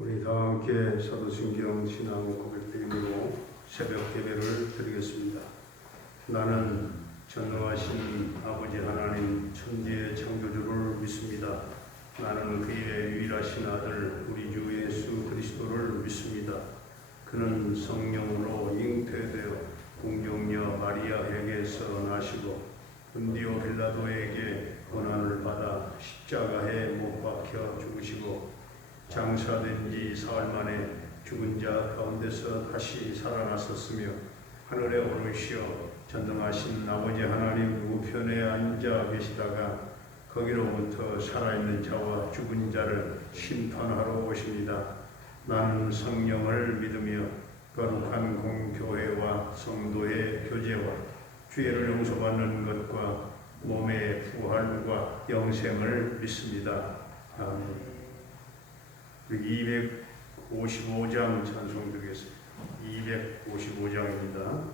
우리 다 함께 사도신경 신앙 고백드림으로 새벽 예배를 드리겠습니다. 나는 전능하신 아버지 하나님 천지의 창조주를 믿습니다. 나는 그의 유일하신 아들 우리 주 예수 그리스도를 믿습니다. 그는 성령으로 잉태되어 공정녀 마리아에게서 나시고 본디오 빌라도에게 고난을 받아 십자가에 못 박혀 죽으시고 장사된 지 사흘 만에 죽은 자 가운데서 다시 살아나셨으며 하늘에 오르시어 전능하신 아버지 하나님 우편에 앉아 계시다가 거기로부터 살아있는 자와 죽은 자를 심판하러 오십니다. 나는 성령을 믿으며 거룩한 공교회와 성도의 교제와 죄를 용서받는 것과 몸의 부활과 영생을 믿습니다. 아멘. 255장 찬송 드리겠습니다. 255장입니다.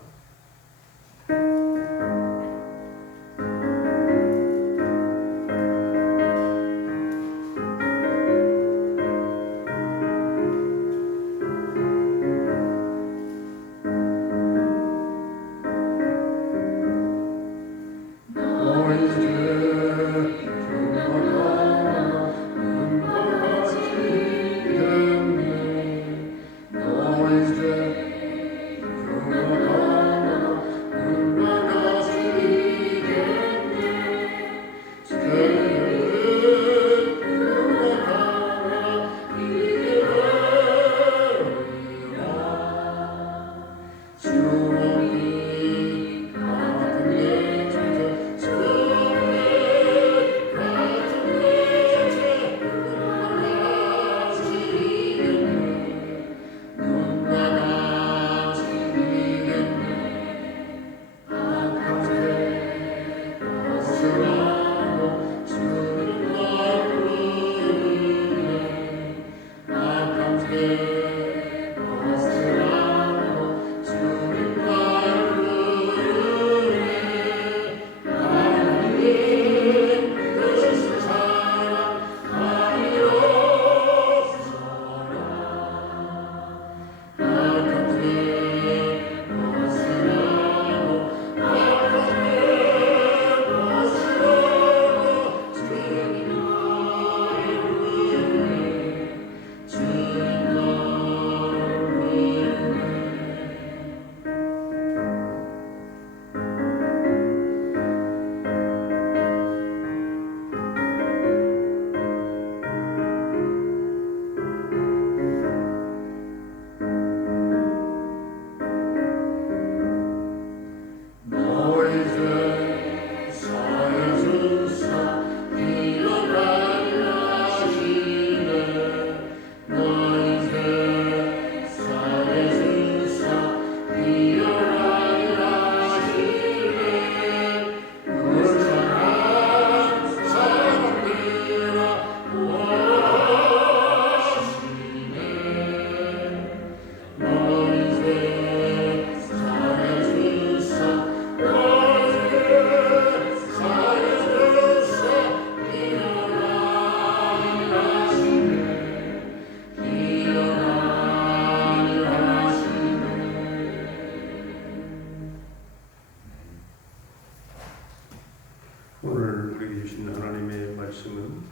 오늘 우리에게 주신 하나님의 말씀은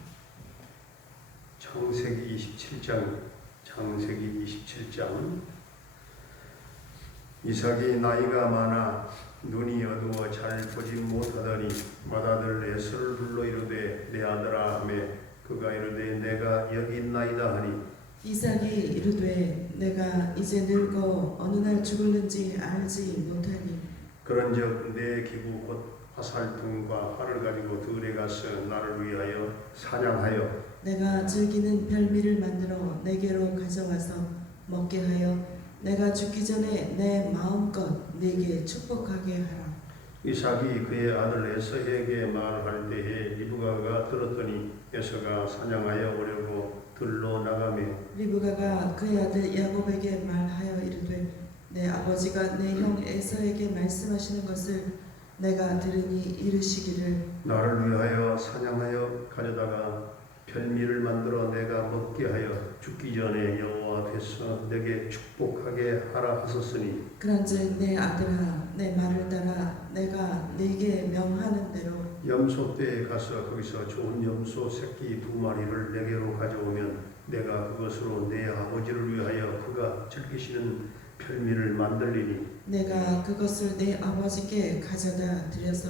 창세기 27장 이삭이 나이가 많아 눈이 어두워 잘 보지 못하더니 맏아들 에서를 불러 이르되 내 아들아 하매 그가 이르되 내가 여기 있나이다 하니 이삭이 이르되 내가 이제 늙어 어느 날 죽을는지 알지 못하니 그런즉 내 기구 곧 화살등과 활을 가지고 들에 가서 나를 위하여 사냥하여 내가 즐기는 별미를 만들어 내게로 가져와서 먹게 하여 내가 죽기 전에 내 마음껏 네게 축복하게 하라. 이삭이 그의 아들 에서에게 말할 때에 리브가가 들었더니 에서가 사냥하여 오려고 들로 나가며 리브가가 그의 아들 야곱에게 말하여 이르되 내 아버지가 내 형 에서에게 말씀하시는 것을 내가 들으니 이르시기를 나를 위하여 사냥하여 가져다가 별미를 만들어 내가 먹게 하여 죽기 전에 여호와 앞에서 내게 축복하게 하라 하셨으니 그런즉 내 아들아 내 말을 따라 내가 네게 명하는 대로 염소떼에 가서 거기서 좋은 염소 새끼 2마리를 내게로 가져오면 내가 그것으로 내 아버지를 위하여 그가 즐기시는 별미를 만들리니 내가 그것을 내 아버지께 가져다 드려서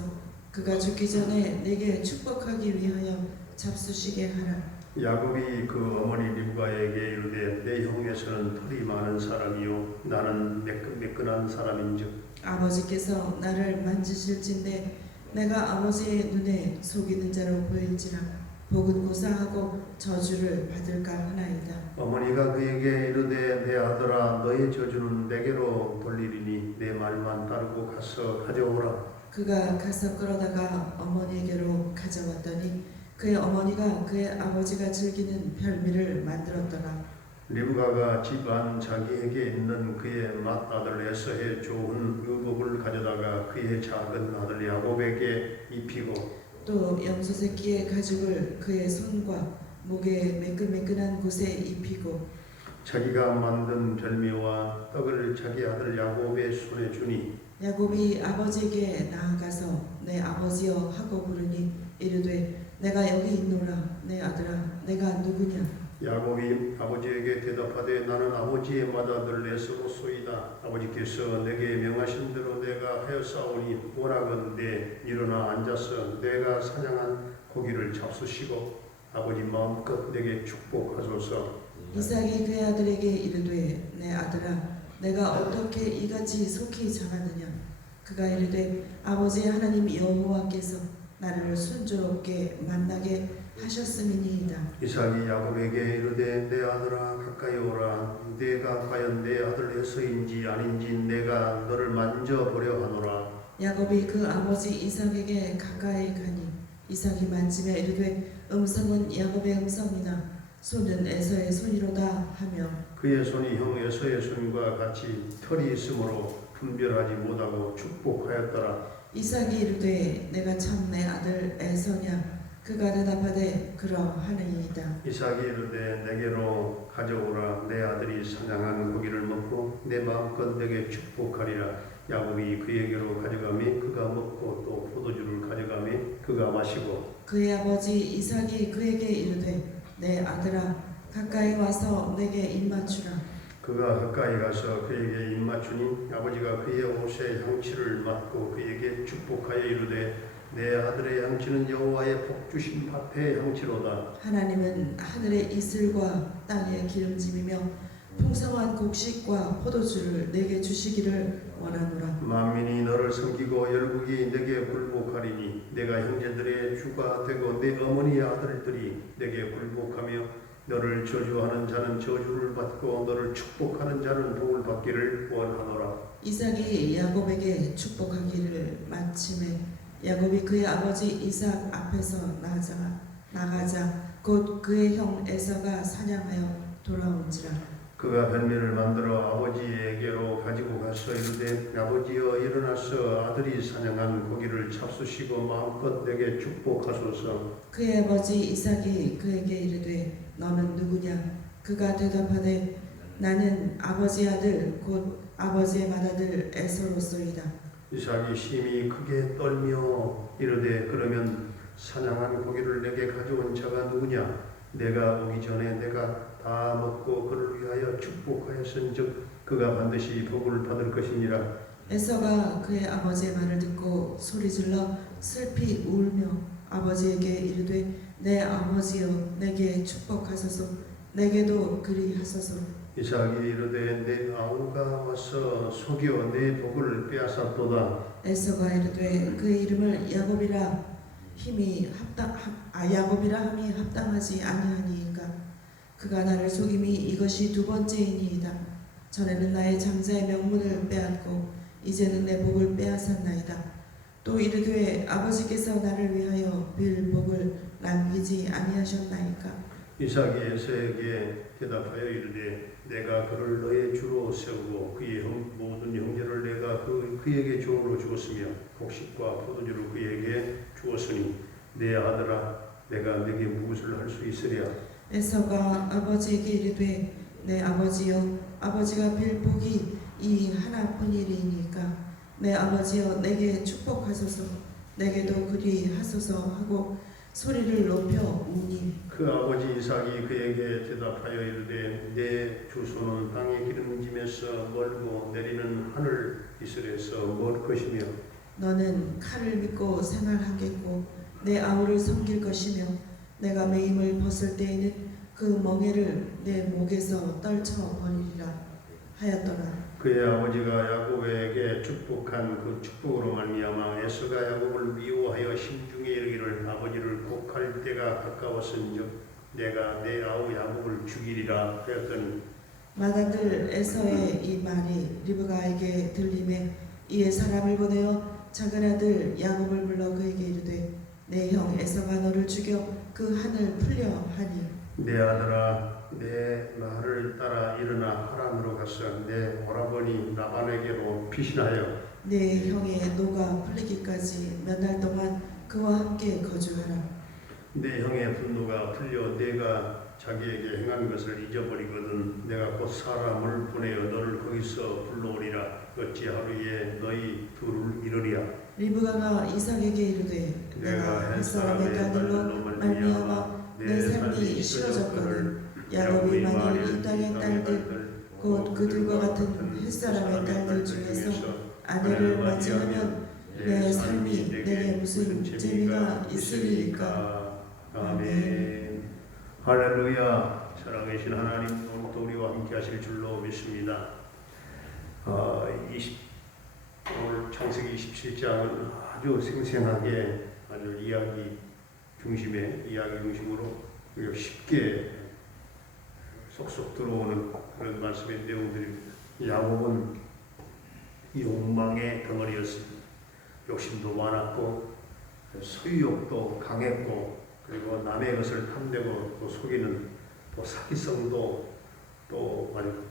그가 죽기 전에 네게 축복하기 위하여 잡수시게 하라. 야곱이 그 어머니 립가에게 이르되 내 형에서는 털이 많은 사람이요 나는 매끈한 사람인즉 아버지께서 나를 만지실진데 내가 아버지의 눈에 속이는 자로 보일지라 복은 고사하고 저주를 받을까 하나이다. 어머니가 그에게 이르되 내 아들아 너의 저주는 내게로 돌리리니 내 말만 따르고 가서 가져오라. 그가 가서 끌어다가 어머니에게로 가져왔더니 그의 어머니가 그의 아버지가 즐기는 별미를 만들었더라. 리브가가 집 안 자기에게 있는 그의 맏아들 에서의 좋은 의복을 가져다가 그의 작은 아들 야곱에게 입히고 또 염소 새끼의 가죽을 그의 손과 목에 매끈매끈한 곳에 입히고 자기가 만든 별미와 떡을 자기 아들 야곱의 손에 주니 야곱이 아버지에게 나아가서 내 아버지여 하고 부르니 이르되 내가 여기 있노라. 내 아들아 내가 누구냐. 야곱이 아버지에게 대답하되 나는 아버지의 맏아들 에서로소이다. 아버지께서 내게 명하신 대로 내가 하였사오니 원하건대 일어나 앉아서 내가 사냥한 고기를 잡수시고 아버지 마음껏 내게 축복하소서. 이삭이 그의 아들에게 이르되 내 아들아 내가 어떻게 이같이 속히 자라느냐. 그가 이르되 아버지 하나님 여호와께서 나를 순조롭게 만나게 하셨음이니이다. 이삭이 야곱에게 이르되 내 아들아 가까이 오라. 내가 과연 내 아들 에서인지 아닌지 내가 너를 만져보려 하노라. 야곱이 그 아버지 이삭에게 가까이 가니 이삭이 만지며 이르되 음성은 야곱의 음성이나 손은 에서의 손이로다 하며 그의 손이 형 에서의 손과 같이 털이 있으므로 분별하지 못하고 축복하였더라. 이삭이 이르되 내가 참 내 아들 에서냐. 그가 대답하되 그러하느니이다. 이삭이 이르되 내게로 가져오라. 내 아들이 사냥한 고기를 먹고 내 마음껏 내게 축복하리라. 야곱이 그에게로 가져가매 그가 먹고 또 포도주를 가져가매 그가 마시고 그의 아버지 이삭이 그에게 이르되 내 아들아 가까이 와서 내게 입맞추라. 그가 가까이 가서 그에게 입맞추니 아버지가 그의 옷의 향취를 맡고 그에게 축복하여 이르되 내 아들의 향취는 여호와의 복주신 밭의 향취로다. 하나님은 하늘의 이슬과 땅의 기름짐이며 풍성한 곡식과 포도주를 내게 주시기를 원하노라. 만민이 너를 섬기고 열국이 내게 굴복하리니 내가 형제들의 주가 되고 내 어머니의 아들들이 내게 굴복하며 너를 저주하는 자는 저주를 받고 너를 축복하는 자는 복을 받기를 원하노라. 이삭이 야곱에게 축복하기를 마침에 야곱이 그의 아버지 이삭 앞에서 나가자 곧 그의 형 에서가 사냥하여 돌아온지라. 그가 별미를 만들어 아버지에게로 가지고 가서 이르되 아버지여 일어나서 아들이 사냥한 고기를 잡수시고 마음껏 내게 축복하소서. 그의 아버지 이삭이 그에게 이르되 너는 누구냐. 그가 대답하되 나는 아버지 아들 곧 아버지의 맏아들 에서로소이다. 이삭이 심히 크게 떨며 이르되 그러면 사냥한 고기를 내게 가져온 자가 누구냐. 내가 오기 전에 내가 다 먹고 그를 위하여 축복하였은즉 그가 반드시 복을 받을 것이니라. 에서가 그의 아버지의 말을 듣고 소리질러 슬피 울며 아버지에게 이르되 내 아버지여 내게 축복하소서. 내게도 그리하소서. 이삭이 이르되 내 아우가 와서 속여 내 복을 빼앗았도다. 에서가 이르되 그의 이름을 야곱이라 함이 합당하지 아니하니이까. 그가 나를 속임이 이것이 두 번째이니이다. 전에는 나의 장자의 명분을 빼앗고 이제는 내 복을 빼앗았나이다. 또 이르되 아버지께서 나를 위하여 빌 복을 남기지 아니하셨나이까. 이삭이 에서에게 대답하여 이르되 내가 그를 너의 주로 세우고 그의 모든 형제를 내가 그에게 종으로 주었으며 곡식과 포도주를 그에게 주었으니 내 아들아 내가 네게 무엇을 할 수 있으랴. 에서가 아버지에게 이르되 내 아버지여 아버지가 빌 복이 이 하나뿐이리이니까 내 아버지여 내게 축복하소서 내게도 그리 하소서 하고 소리를 높여 우니 그 아버지 이삭이 그에게 대답하여 이르되 내 주소는 땅의 기름짐에서 멀고 내리는 하늘 이슬에서 멀 것이며 너는 칼을 믿고 생활하겠고 내 아우를 섬길 것이며 내가 매임을 벗을 때에는 그 멍에를 내 목에서 떨쳐 버리리라 하였더라. 그의 아버지가 야곱에게 축복한 그 축복으로 말미암아 에서가 야곱을 미워하여 심중에 이르기를 아버지를 곡할 때가 가까웠은즉 내가 내 아우 야곱을 죽이리라 하였더니 맏아들 에서의 이 말이 리브가에게 들림에 이에 사람을 보내어 작은아들 야곱을 불러 그에게 이르되 내 형 에서가 너를 죽여 그 한을 풀려 하니 내 아들아 내 말을 따라 일어나 하란으로 가서 내 오라버니 라반에게로 피신하여 내 형의 노가 풀리기까지 몇 날 동안 그와 함께 거주하라. 내 형의 분노가 풀려 내가 자기에게 행한 것을 잊어버리거든 내가 곧 사람을 보내어 너를 거기서 불러오리라. 어찌 하루에 너희 둘을 이르리야. 리브가가 이삭에게 이르되 내가 햇사람의 딸들로 말미암아 내 삶이 싫어졌거든 야곱이 만일 이 땅의 딸들 곧 그들과 같은 햇사람의 딸들 중에서 아내를 맞이하면 내 삶이 내게 무슨 재미가 있으리이까. 아멘. 할렐루야. 살아계신 하나님 오늘도 우리와 함께 하실 줄로 믿습니다. 오늘 창세기 27장은 아주 생생하게 아주 이야기 중심으로 쉽게 속속 들어오는 그런 말씀의 내용들입니다. 야곱은 욕망의 덩어리였습니다. 욕심도 많았고 소유욕도 강했고 그리고 남의 것을 탐내고 또 속이는 또 사기성도 또 아주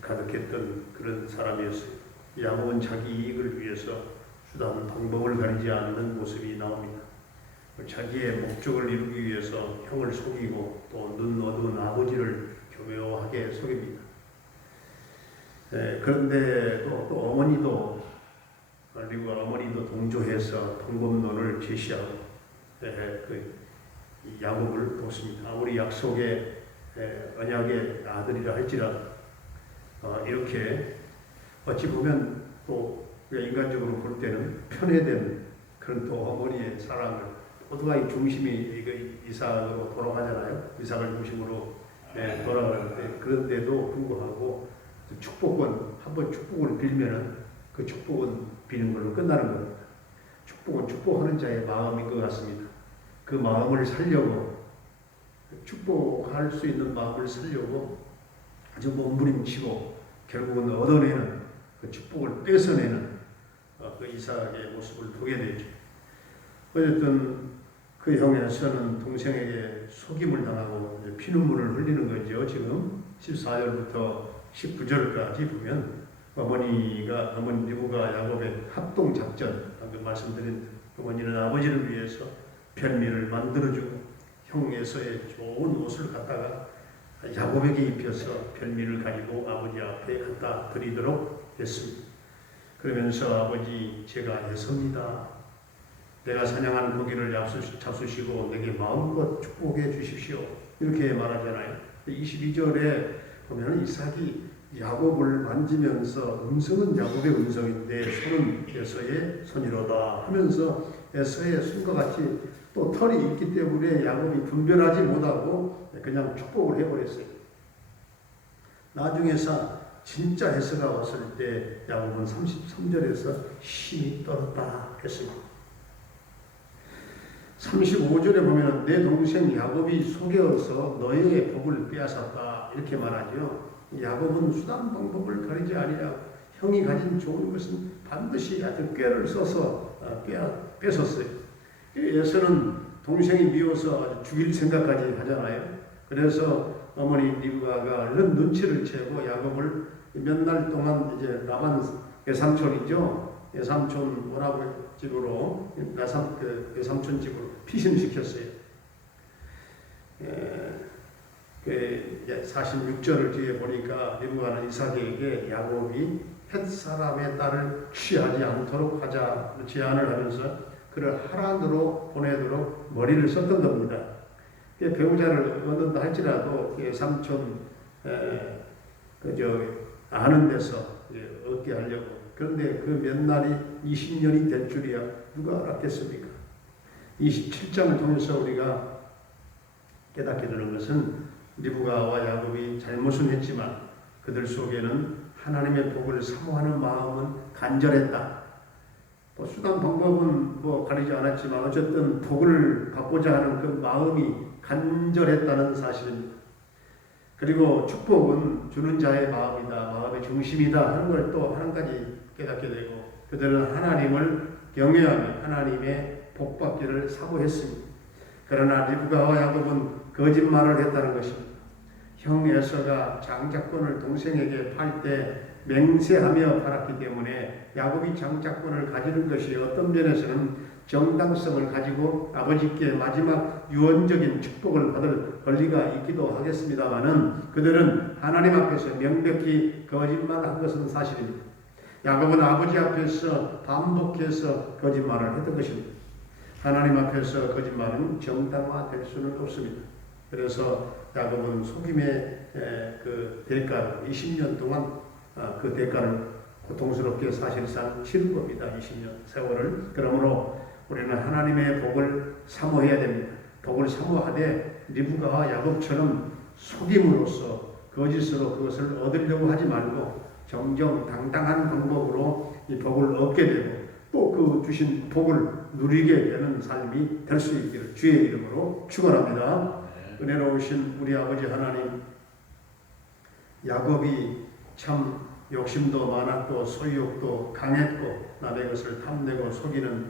가득했던 그런 사람이었어요. 야곱은 자기 이익을 위해서 수단 방법을 가리지 않는 모습이 나옵니다. 자기의 목적을 이루기 위해서 형을 속이고 또 눈 어두운 아버지를 교묘하게 속입니다. 그런데 또 어머니도 그리고 어머니도 동조해서 방법론을 제시하고 야곱을 돕습니다. 아무리 약속의 언약의 아들이라 할지라도 이렇게 어찌 보면 또 인간적으로 볼 때는 편애된 그런 또 어머니의 사랑을 모두가 중심이 이삭으로 돌아가잖아요. 이삭을 중심으로 돌아가는데 그런데도 불구하고 축복은 한번 축복을 빌면은 그 축복은 비는 걸로 끝나는 겁니다. 축복은 축복하는 자의 마음인 것 같습니다. 그 마음을 살려고 축복할 수 있는 마음을 살려고 아주 몸부림치고 결국은 얻어내는 그 축복을 뺏어내는 그 이삭의 모습을 보게 되죠. 어쨌든 그 형에서는 동생에게 속임을 당하고 피눈물을 흘리는 거죠. 지금 14절부터 19절까지 보면 어머니 리브가 야곱의 합동작전 방금 말씀드린 어머니는 아버지를 위해서 별미를 만들어주고 형 에서의 좋은 옷을 갖다가 야곱에게 입혀서 별미를 가지고 아버지 앞에 갖다 드리도록 했습니다. 그러면서 아버지 제가 에서입니다. 내가 사냥한 고기를 잡수시고 내게 마음껏 축복해 주십시오. 이렇게 말하잖아요. 22절에 보면 이삭이 야곱을 만지면서 음성은 야곱의 음성인데 손은 에서의 손이로다 하면서 에서의 손과 같이 또 털이 있기 때문에 야곱이 분별하지 못하고 그냥 축복을 해버렸어요. 나중에서 진짜 에서가 왔을 때 야곱은 33절에서 힘이 떨었다 했습니다. 35절에 보면 내 동생 야곱이 속여서 너의 복을 빼앗았다 이렇게 말하죠. 야곱은 수단 방법을 가리지 아니하고 형이 가진 좋은 것은 반드시 아주 꾀를 써서 뺏었어요. 에서는 동생이 미워서 죽일 생각까지 하잖아요. 그래서 어머니 리브가가 얼른 눈치를 채고 야곱을 몇 날 동안 이제 라반 외삼촌이죠. 외삼촌 오라버니 집으로 외삼촌 집으로 피신시켰어요. 그 46절을 뒤에 보니까 리브가는 이삭에게 야곱이 헷 사람의 딸을 취하지 않도록 하자 제안을 하면서 그를 하란으로 보내도록 머리를 썼던 겁니다. 배우자를 얻는다 할지라도 삼촌 아는 데서 얻게 하려고. 그런데 그 몇 날이 20년이 될 줄이야 누가 알았겠습니까? 27장을 통해서 우리가 깨닫게 되는 것은 리브가와 야곱이 잘못은 했지만 그들 속에는 하나님의 복을 사모하는 마음은 간절했다. 수단 방법은 가리지 않았지만 어쨌든 복을 받고자 하는 그 마음이 간절했다는 사실입니다. 그리고 축복은 주는 자의 마음이다, 마음의 중심이다 하는 걸 또 한 가지 깨닫게 되고 그들은 하나님을 경외하며 하나님의 복받기를 사모했습니다. 그러나 리브가와 야곱은 거짓말을 했다는 것입니다. 형 에서가 장자권을 동생에게 팔 때 맹세하며 팔았기 때문에 야곱이 장자권을 가지는 것이 어떤 면에서는 정당성을 가지고 아버지께 마지막 유언적인 축복을 받을 권리가 있기도 하겠습니다마는 그들은 하나님 앞에서 명백히 거짓말한 것은 사실입니다. 야곱은 아버지 앞에서 반복해서 거짓말을 했던 것입니다. 하나님 앞에서 거짓말은 정당화될 수는 없습니다. 그래서 야곱은 속임의 그 대가를 20년 동안 그 대가를 고통스럽게 사실상 치른 겁니다. 20년 세월을. 그러므로 우리는 하나님의 복을 사모해야 됩니다. 복을 사모하되 리브가와 야곱처럼 속임으로써 거짓으로 그것을 얻으려고 하지 말고 정정당당한 방법으로 이 복을 얻게 되고 또 그 주신 복을 누리게 되는 삶이 될 수 있기를 주의 이름으로 축원합니다. 은혜로우신 우리 아버지 하나님, 야곱이 참 욕심도 많았고 소유욕도 강했고 남의 것을 탐내고 속이는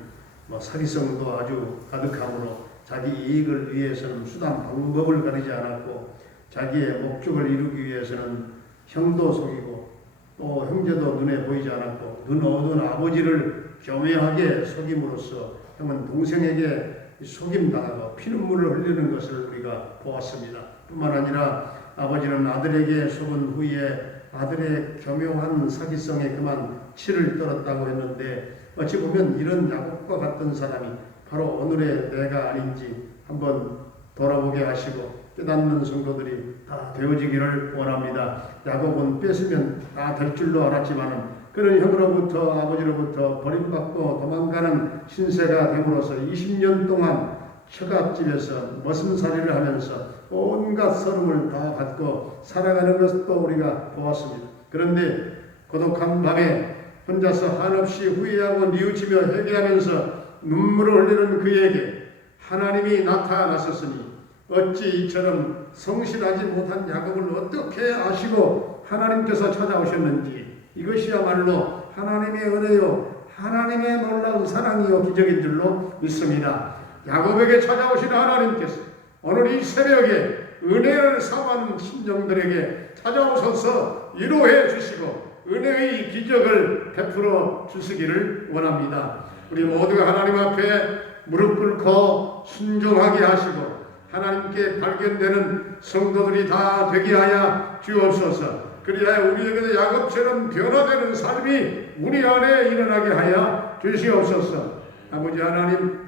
사기성도 아주 가득하므로 자기 이익을 위해서는 수단 방법을 가리지 않았고 자기의 목적을 이루기 위해서는 형도 속이고 또 형제도 눈에 보이지 않았고 눈 어두운 아버지를 교묘하게 속임으로써 형은 동생에게 속임당하고 피눈물을 흘리는 것을 우리가 보았습니다. 뿐만 아니라 아버지는 아들에게 속은 후에 아들의 교묘한 사기성에 그만 치를 떨었다고 했는데 어찌 보면 이런 야곱과 같은 사람이 바로 오늘의 내가 아닌지 한번 돌아보게 하시고 깨닫는 성도들이 다 되어지기를 원합니다. 야곱은 뺏으면 다 될 줄로 알았지만은 그런 형으로부터 아버지로부터 버림받고 도망가는 신세가 됨으로써 20년 동안 처갓집에서 머슴살이를 하면서 온갖 서름을 다 받고 살아가는 것도 우리가 보았습니다. 그런데 고독한 밤에 혼자서 한없이 후회하고 뉘우치며 회개하면서 눈물을 흘리는 그에게 하나님이 나타나셨으니 어찌 이처럼 성실하지 못한 야곱을 어떻게 아시고 하나님께서 찾아오셨는지 이것이야말로 하나님의 은혜요 하나님의 놀라운 사랑이요 기적인 줄로 믿습니다. 야곱에게 찾아오신 하나님께서 오늘 이 새벽에 은혜를 사모하는 신령들에게 찾아오셔서 위로해 주시고 은혜의 기적을 베풀어 주시기를 원합니다. 우리 모두가 하나님 앞에 무릎 꿇고 순종하게 하시고 하나님께 발견되는 성도들이 다 되게 하여 주옵소서. 그리하여 우리에게도 야곱처럼 변화되는 삶이 우리 안에 일어나게 하여 주시옵소서. 아버지 하나님,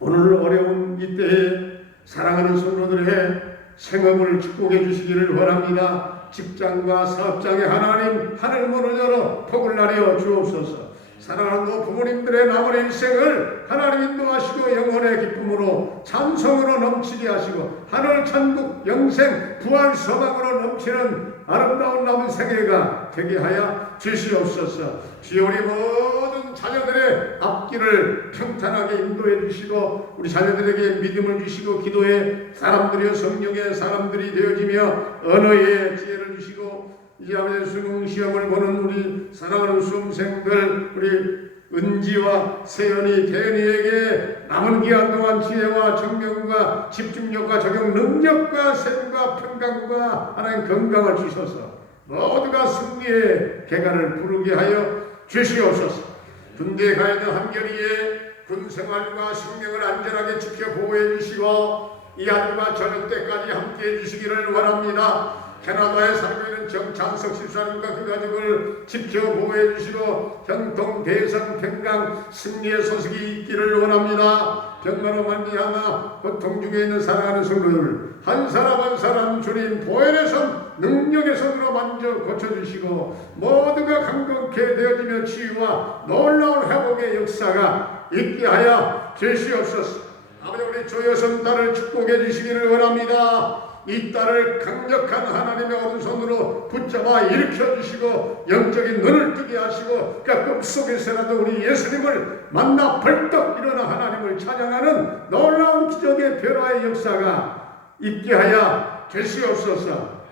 오늘 어려운 이때에 사랑하는 성도들의 생업을 축복해 주시기를 원합니다. 직장과 사업장에 하나님 하늘문을 열어 복을 나려 주옵소서. 사랑하는 부모님들의 남은 일생을 하나님 인도하시고 영혼의 기쁨으로 찬송으로 넘치게 하시고 하늘 천국 영생 부활 소망으로 넘치는 아름다운 남은 생애가 되게 하여 주시옵소서. 주여 우리 모든 자녀들의 앞길을 평탄하게 인도해 주시고 우리 자녀들에게 믿음을 주시고 기도의 사람들이여 성령의 사람들이 되어지며 언어의 지혜를 주시고 이 아버지의 수능 시험을 보는 우리 사랑하는 수험생들 우리 은지와 세연이 대연이에게 남은 기간 동안 지혜와 청명과 집중력과 적용 능력과 샘과 평강과 하나님 건강을 주셔서 모두가 승리의 개간을 부르게 하여 주시옵소서. 군대에 가야 될 한결이에 군 생활과 생명을 안전하게 지켜 보호해 주시고 이 아들과 저녁 때까지 함께해 주시기를 원합니다. 캐나다에 살고 있는 정찬석 집사님과 그 가족을 지켜 보호해 주시고 형통, 대선, 평강, 승리의 소식이 있기를 원합니다. 병마로 말미암아 고통 중에 있는 사랑하는 성도들 한 사람 한 사람 주님 보혈의 손, 능력의 손으로 만져 고쳐주시고 모두가 강건케 되어지며 치유와 놀라운 회복의 역사가 있게 하여 주시옵소서. 아버지, 우리 조여선 딸을 축복해 주시기를 원합니다. 이 딸을 강력한 하나님의 오른손으로 붙잡아 일으켜 주시고 영적인 눈을 뜨게 하시고 그 꿈속에서라도 우리 예수님을 만나 벌떡 일어나 하나님을 찬양하는 놀라운 기적의 변화의 역사가 있게 하여 주시옵소서.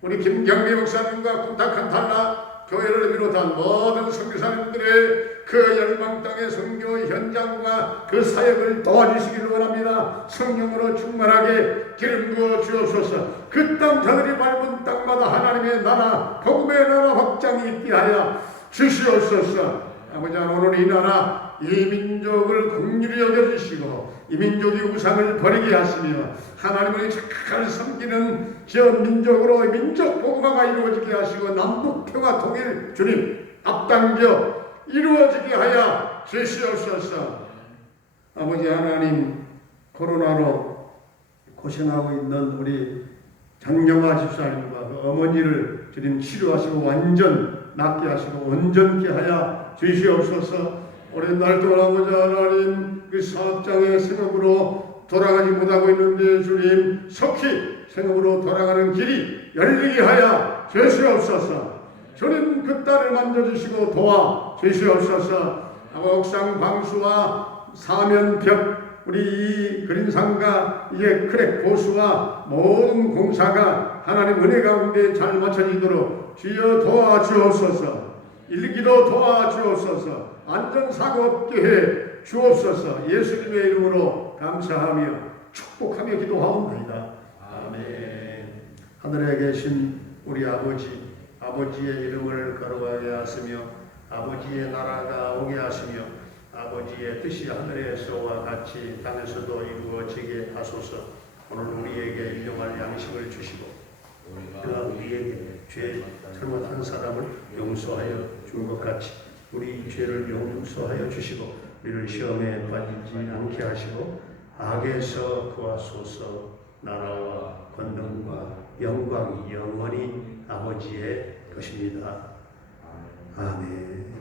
우리 김경미 목사님과 군탁한 달라 교회를 비롯한 모든 선교사님들의 그 열방 땅의 선교 현장과 그 사역을 도와주시기를 원합니다. 성령으로 충만하게 기름 부어 주옵소서. 그 땅 저들이 밟은 땅마다 하나님의 나라 복음의 나라 확장이 있게 하여 주시옵소서. 아버지, 오늘 이 나라 이 민족을 긍휼히 여겨주시고 이 민족이 우상을 버리게 하시며 하나님을 잘 섬기는 저 민족으로 민족 복음화가 이루어지게 하시고 남북 평화 통일 주님 앞당겨 이루어지게 하여 주시옵소서. 아버지 하나님, 코로나로 고생하고 있는 우리 장경화 집사님과 그 어머니를 주님 치료하시고 완전 낫게 하시고 온전케 하여 주시옵소서. 오랜 날 동안 아버지 하나님 그 사업장의 생업으로 돌아가지 못하고 있는데 주님 속히 생업으로 돌아가는 길이 열리게 하여 주시옵소서. 주님 그 딸을 만져주시고 도와 주시옵소서. 옥상 방수와 사면벽 우리 이 그린상가 이제 크랙 보수와 모든 공사가 하나님 은혜 가운데 잘 맞춰지도록 주여 도와주옵소서. 일기도 도와주옵소서. 안전사고 없게 해 주옵소서. 예수님의 이름으로 감사하며 축복하며 기도하옵나이다. 아멘. 하늘에 계신 우리 아버지의 이름을 거룩하게 하시며 아버지의 나라가 오게 하시며 아버지의 뜻이 하늘에서와 같이 땅에서도 이루어지게 하소서. 오늘 우리에게 일용할 양식을 주시고 우리에게 죄 잘못한 사람을 용서하여 준 것 같이 우리 죄를 용서하여 주시고 우리를 시험에 빠지지 않게 하시고 악에서 구하소서. 나라와 권능과 영광이 영원히 아버지의 것입니다. 아멘.